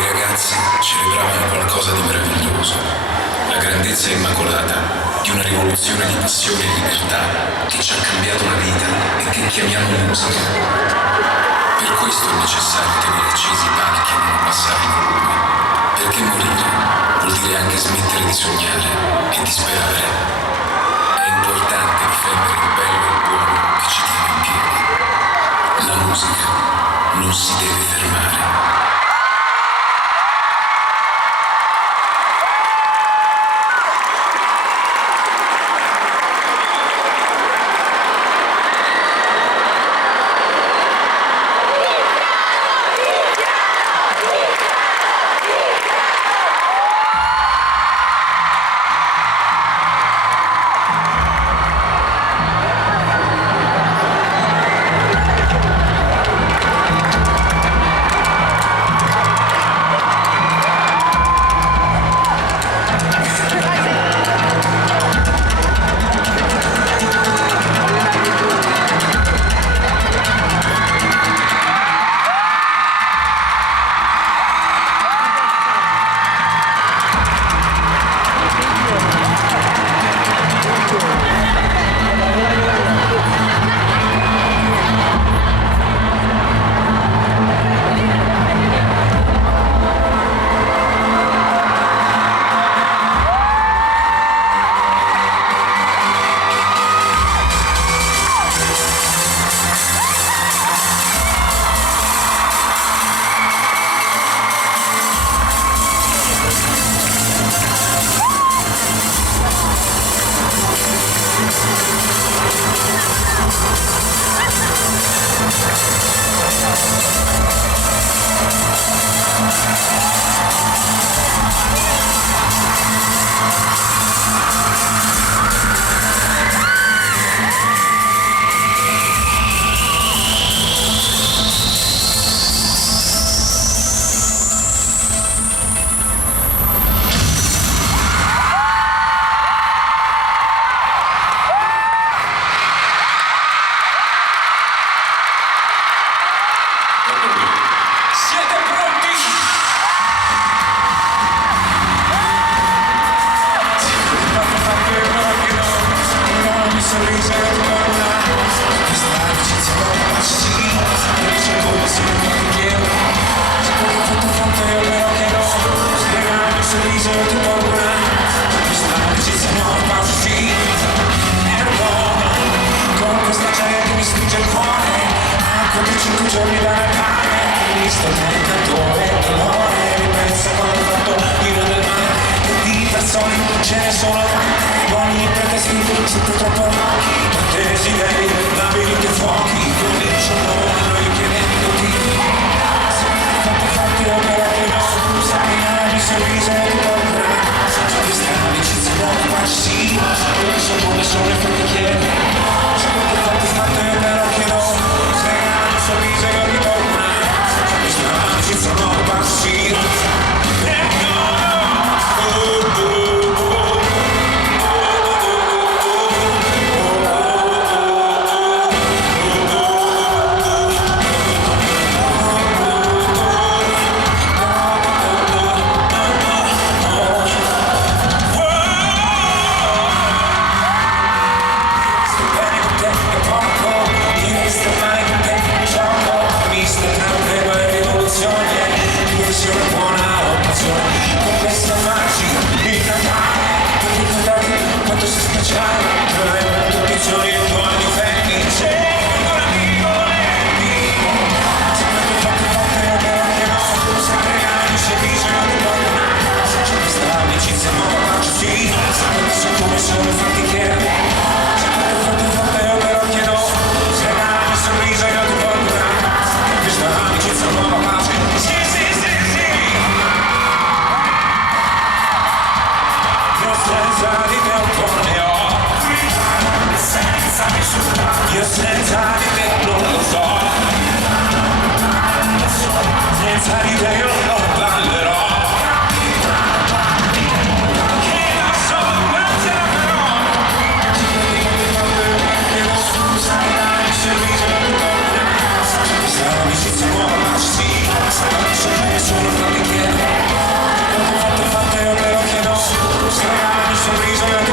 Quei ragazzi celebravano qualcosa di meraviglioso, la grandezza immacolata di una rivoluzione di passione e libertà che ci ha cambiato la vita e che chiamiamo musica. Per questo è necessario tenere accesi i palchi e non abbassare il volume, perché morire vuol dire anche smettere di sognare e di sperare. È importante difendere il bello e il buono che ci tiene in piedi. La musica non si deve fermare. Ce ne sono buoni e pretesti, siete troppo pochi, desideri, labirinti e fuochi, quelli sono noi chiedendoti. Fatti operare, no, sai, nami, sorrisi e paura, queste amicizie nuove, ma ci sì, sono le sole fatte chiede, fatti però che no, sai, nami, sorrisi e paura, queste amicizie nuove, ma ci sì. Io senza di te non lo so, senza di te io non ballerò, che non so quanto però, scusa, dai, sorriso, questa amicizia nuova, sì, sono fatti che strano il sorriso